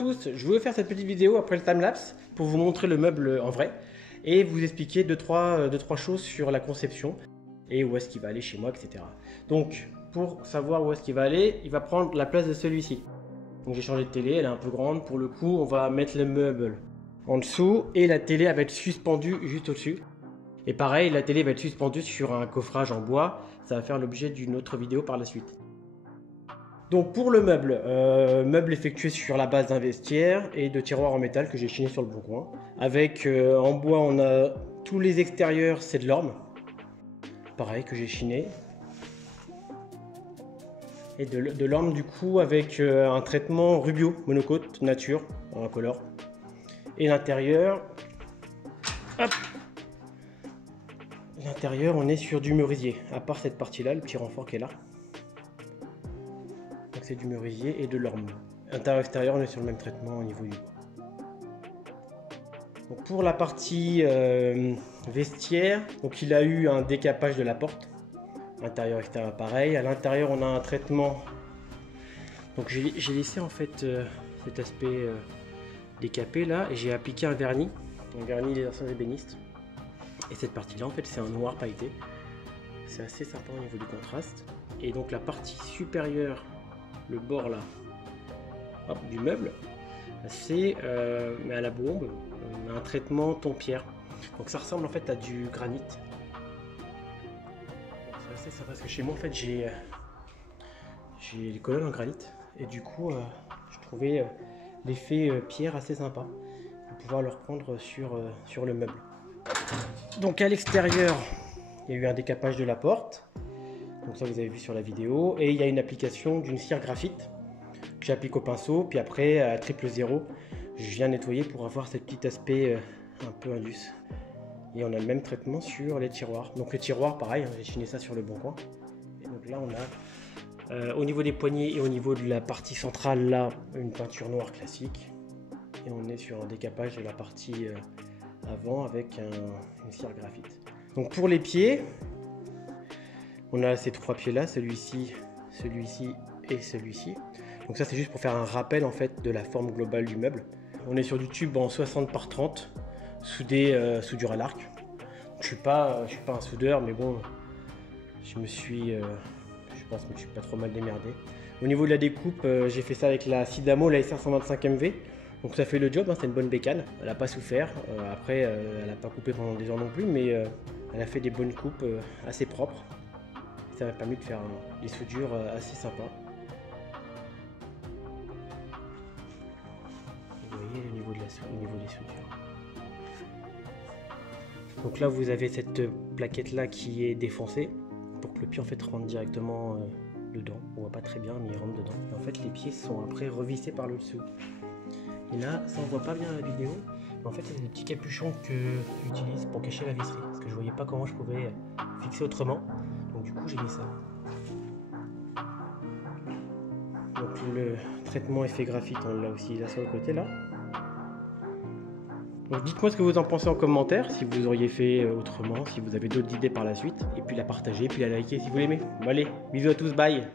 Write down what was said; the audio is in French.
tous, je voulais faire cette petite vidéo après le timelapse pour vous montrer le meuble en vrai et vous expliquer deux trois choses sur la conception et où est-ce qu'il va aller chez moi, etc. Donc pour savoir où est-ce qu'il va aller, il va prendre la place de celui-ci. Donc j'ai changé de télé, elle est un peu grande, pour le coup on va mettre le meuble en dessous et la télé elle va être suspendue juste au-dessus. Et pareil, la télé va être suspendue sur un coffrage en bois, ça va faire l'objet d'une autre vidéo par la suite. Donc pour le meuble, meuble effectué sur la base d'un vestiaire et de tiroirs en métal que j'ai chiné sur le bon coin. Avec en bois, on a tous les extérieurs, c'est de l'orme. Pareil que j'ai chiné. Et de l'orme du coup avec un traitement Rubio monocote nature en incolore. Et l'intérieur, hop, l'intérieur on est sur du merisier, à part cette partie là, le petit renfort qui est là. Donc c'est du merisier et de l'orme. Intérieur extérieur on est sur le même traitement au niveau du bois. Donc pour la partie vestiaire, donc il a eu un décapage de la porte. Intérieur extérieur pareil. À l'intérieur on a un traitement. Donc j'ai laissé en fait cet aspect décapé là et j'ai appliqué un vernis des anciens ébénistes. Et cette partie là en fait c'est un noir pailleté. C'est assez sympa au niveau du contraste. Et donc la partie supérieure, le bord là, hop, du meuble, c'est mais à la bombe, un traitement ton pierre. Donc ça ressemble en fait à du granit. C'est assez sympa parce que chez moi en fait j'ai les colonnes en granit et du coup je trouvais l'effet pierre assez sympa pour pouvoir le reprendre sur le meuble. Donc à l'extérieur il y a eu un décapage de la porte, donc ça vous avez vu sur la vidéo, et il y a une application d'une cire graphite que j'applique au pinceau, puis après à 000 je viens nettoyer pour avoir ce petit aspect un peu indus. Et on a le même traitement sur les tiroirs. Donc les tiroirs pareil, hein, j'ai chiné ça sur le bon coin. Et donc là on a au niveau des poignées et au niveau de la partie centrale là une peinture noire classique. Et on est sur un décapage de la partie avant avec une cire graphite. Donc pour les pieds, on a ces trois pieds là, celui-ci, celui-ci et celui-ci. Donc ça c'est juste pour faire un rappel en fait de la forme globale du meuble. On est sur du tube en 60 par 30, soudé soudure à l'arc. Je suis pas un soudeur, mais bon, je pense que je me suis pas trop mal démerdé. Au niveau de la découpe, j'ai fait ça avec la Sidamo, la SR125MV. Donc ça fait le job, hein, c'est une bonne bécane. Elle n'a pas souffert. Après, elle n'a pas coupé pendant des heures non plus, mais elle a fait des bonnes coupes assez propres. Ça m'a permis de faire des soudures assez sympas. Vous voyez au niveau des soudures. Donc là vous avez cette plaquette là qui est défoncée pour que le pied en fait rentre directement dedans. On voit pas très bien mais il rentre dedans. Et en fait les pieds sont après revissés par le dessous. Et là ça on voit pas bien à la vidéo. Mais en fait c'est des petits capuchons que j'utilise pour cacher la visserie. Parce que je voyais pas comment je pouvais fixer autrement. Donc du coup j'ai mis ça. Donc le traitement effet graphite on l'a aussi là sur le côté là. Donc dites-moi ce que vous en pensez en commentaire, si vous auriez fait autrement, si vous avez d'autres idées par la suite. Et puis la partager, puis la liker si vous l'aimez. Bon allez, bisous à tous, bye!